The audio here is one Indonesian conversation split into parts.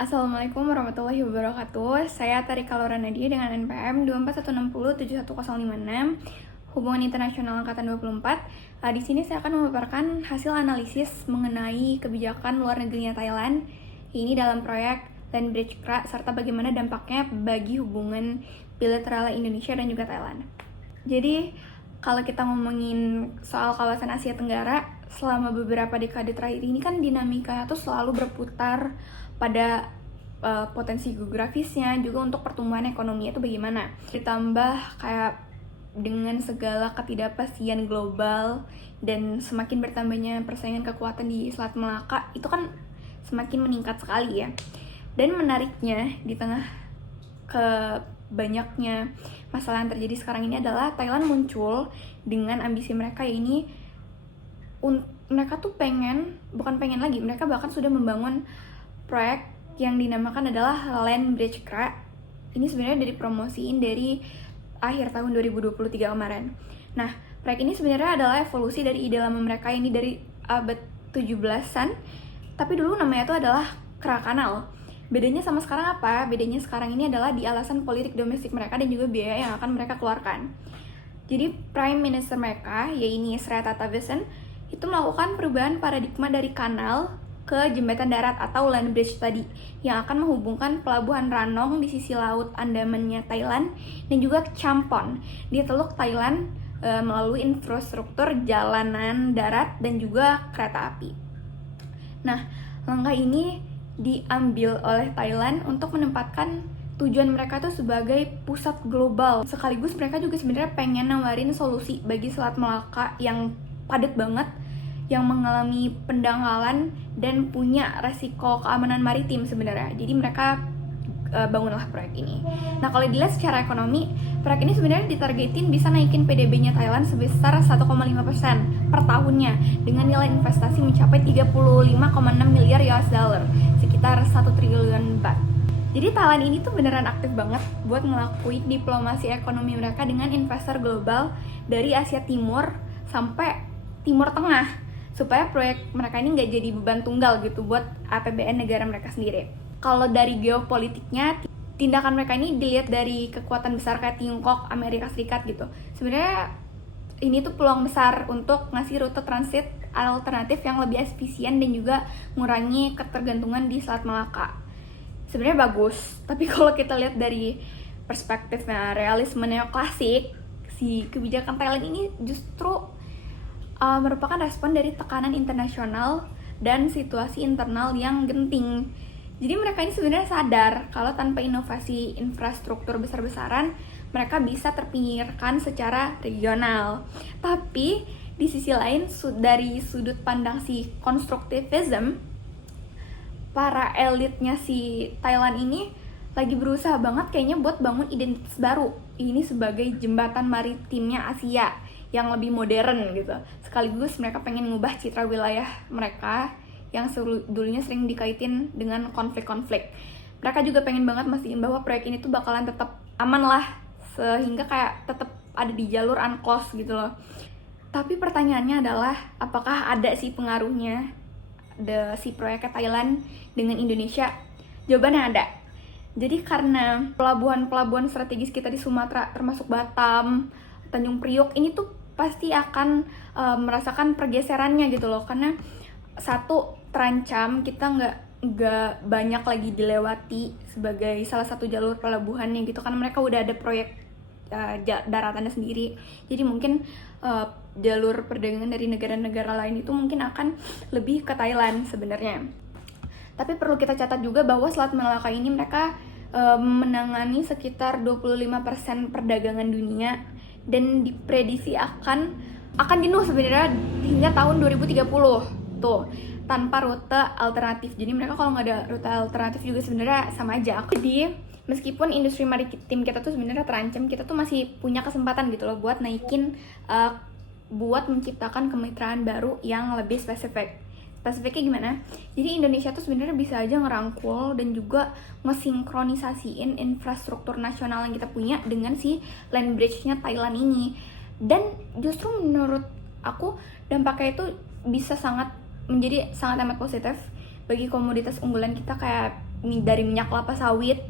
Assalamualaikum warahmatullahi wabarakatuh. Saya Tarika Laura Nadia dengan NPM 24160 Hubungan Internasional Angkatan 24. Di sini saya akan memaparkan hasil analisis mengenai kebijakan luar negerinya Thailand ini dalam proyek Land Bridge KRA serta bagaimana dampaknya bagi hubungan bilateral Indonesia dan juga Thailand. Jadi, kalau kita ngomongin soal kawasan Asia Tenggara, selama beberapa dekade terakhir ini kan dinamikanya tuh selalu berputar pada potensi geografisnya, juga untuk pertumbuhan ekonomi itu bagaimana. Ditambah kayak dengan segala ketidakpastian global dan semakin bertambahnya persaingan kekuatan di Selat Melaka, itu kan semakin meningkat sekali ya. Dan menariknya, di tengah banyaknya masalah yang terjadi sekarang ini adalah Thailand muncul dengan ambisi mereka, yaitu mereka tuh mereka bahkan sudah membangun proyek yang dinamakan adalah Land Bridge KRA. Ini sebenarnya dari promosiin dari akhir tahun 2023 kemarin. Nah, proyek ini sebenarnya adalah evolusi dari ide lama mereka ini dari abad 17-an, tapi dulu namanya itu adalah KRA Kanal. Bedanya sama sekarang apa? Bedanya sekarang ini adalah di alasan politik domestik mereka dan juga biaya yang akan mereka keluarkan. Jadi Prime Minister mereka, yaitu Srettha Thavisin, itu melakukan perubahan paradigma dari kanal ke jembatan darat atau land bridge tadi, yang akan menghubungkan pelabuhan Ranong di sisi laut Andamannya Thailand dan juga Champon di Teluk Thailand melalui infrastruktur jalanan darat dan juga kereta api. Nah, langkah ini diambil oleh Thailand untuk menempatkan tujuan mereka tuh sebagai pusat global. Sekaligus mereka juga sebenarnya pengen nawarin solusi bagi Selat Melaka yang padat banget, yang mengalami pendangkalan dan punya resiko keamanan maritim sebenarnya. Jadi mereka bangunlah proyek ini. Nah, kalau dilihat secara ekonomi, proyek ini sebenarnya ditargetin bisa naikin PDB-nya Thailand sebesar 1,5% per tahunnya dengan nilai investasi mencapai 35,6 miliar US dollar, sekitar 1 triliun baht. Jadi Thailand ini tuh beneran aktif banget buat ngelakuin diplomasi ekonomi mereka dengan investor global dari Asia Timur sampai Timur Tengah, supaya proyek mereka ini nggak jadi beban tunggal gitu buat APBN negara mereka sendiri. Kalau dari geopolitiknya, tindakan mereka ini dilihat dari kekuatan besar kayak Tiongkok, Amerika Serikat gitu. Sebenarnya ini tuh peluang besar untuk ngasih rute transit alternatif yang lebih efisien dan juga mengurangi ketergantungan di Selat Melaka. Sebenarnya bagus, tapi kalau kita lihat dari perspektifnya realisme neoklasik, si kebijakan Thailand ini justru merupakan respon dari tekanan internasional dan situasi internal yang genting. Jadi mereka ini sebenarnya sadar kalau tanpa inovasi infrastruktur besar-besaran, mereka bisa terpinggirkan secara regional. Tapi di sisi lain, dari sudut pandang si konstruktivism, para elitnya si Thailand ini lagi berusaha banget kayaknya buat bangun identitas baru. Ini sebagai jembatan maritimnya Asia yang lebih modern gitu. Sekaligus mereka pengen ngubah citra wilayah mereka yang dulunya sering dikaitin dengan konflik-konflik. Mereka juga pengen banget mastiin bahwa proyek ini tuh bakalan tetap aman lah, sehingga kayak tetap ada di jalur unclosed gitu loh. Tapi pertanyaannya adalah, apakah ada sih pengaruhnya si proyeknya Thailand dengan Indonesia? Jawabannya ada. Jadi karena pelabuhan-pelabuhan strategis kita di Sumatera, termasuk Batam, Tanjung Priok, ini tuh pasti akan merasakan pergeserannya gitu loh, karena satu, terancam kita nggak banyak lagi dilewati sebagai salah satu jalur pelabuhannya gitu, karena mereka udah ada proyek daratannya sendiri. Jadi mungkin jalur perdagangan dari negara-negara lain itu mungkin akan lebih ke Thailand sebenarnya. Tapi perlu kita catat juga bahwa Selat Melaka ini mereka menangani sekitar 25% perdagangan dunia, dan diprediksi akan jenuh sebenarnya hingga tahun 2030 tuh tanpa rute alternatif. Jadi mereka kalau nggak ada rute alternatif juga sebenarnya sama aja. Jadi meskipun industri maritim kita tuh sebenarnya terancam, kita tuh masih punya kesempatan gitu loh buat naikin, buat menciptakan kemitraan baru yang lebih spesifik. Spesifiknya gimana? Jadi Indonesia tuh sebenarnya bisa aja ngerangkul dan juga ngesinkronisasiin infrastruktur nasional yang kita punya dengan si land bridge-nya Thailand ini. Dan justru menurut aku dampaknya itu bisa menjadi sangat amat positif bagi komoditas unggulan kita kayak dari minyak kelapa sawit,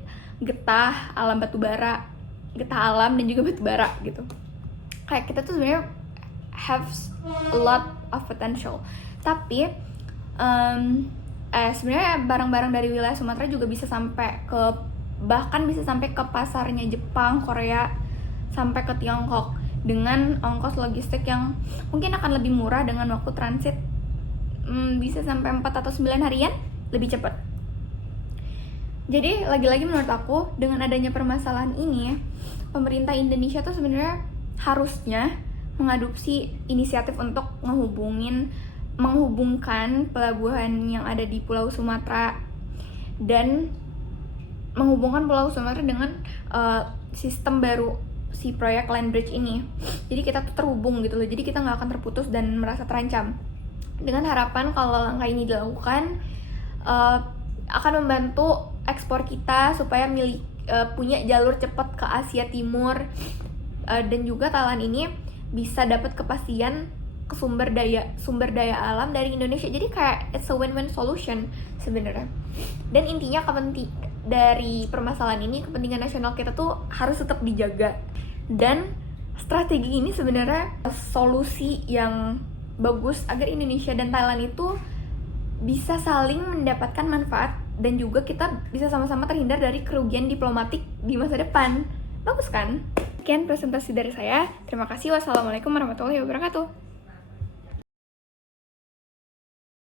getah, batu bara, getah alam dan juga batu bara gitu. Kayak kita tuh sebenarnya have a lot of potential. Tapi sebenarnya barang-barang dari wilayah Sumatera juga bisa sampai ke, bahkan bisa sampai ke pasarnya Jepang, Korea, sampai ke Tiongkok dengan ongkos logistik yang mungkin akan lebih murah dengan waktu transit bisa sampai 4 atau 9 harian lebih cepat. Jadi lagi-lagi menurut aku dengan adanya permasalahan ini, pemerintah Indonesia tuh sebenarnya harusnya mengadopsi inisiatif untuk menghubungkan pelabuhan yang ada di Pulau Sumatera dan menghubungkan Pulau Sumatera dengan sistem baru si proyek Land Bridge ini. Jadi kita tuh terhubung gitu loh, jadi kita nggak akan terputus dan merasa terancam. Dengan harapan kalau langkah ini dilakukan akan membantu ekspor kita supaya punya jalur cepat ke Asia Timur, dan juga Thailand ini bisa dapat kepastian ke sumber daya alam dari Indonesia. Jadi kayak it's a win-win solution sebenarnya. Dan intinya dari permasalahan ini, kepentingan nasional kita tuh harus tetap dijaga. Dan strategi ini sebenarnya solusi yang bagus agar Indonesia dan Thailand itu bisa saling mendapatkan manfaat dan juga kita bisa sama-sama terhindar dari kerugian diplomatik di masa depan. Bagus kan? Sekian presentasi dari saya. Terima kasih. Wassalamualaikum warahmatullahi wabarakatuh.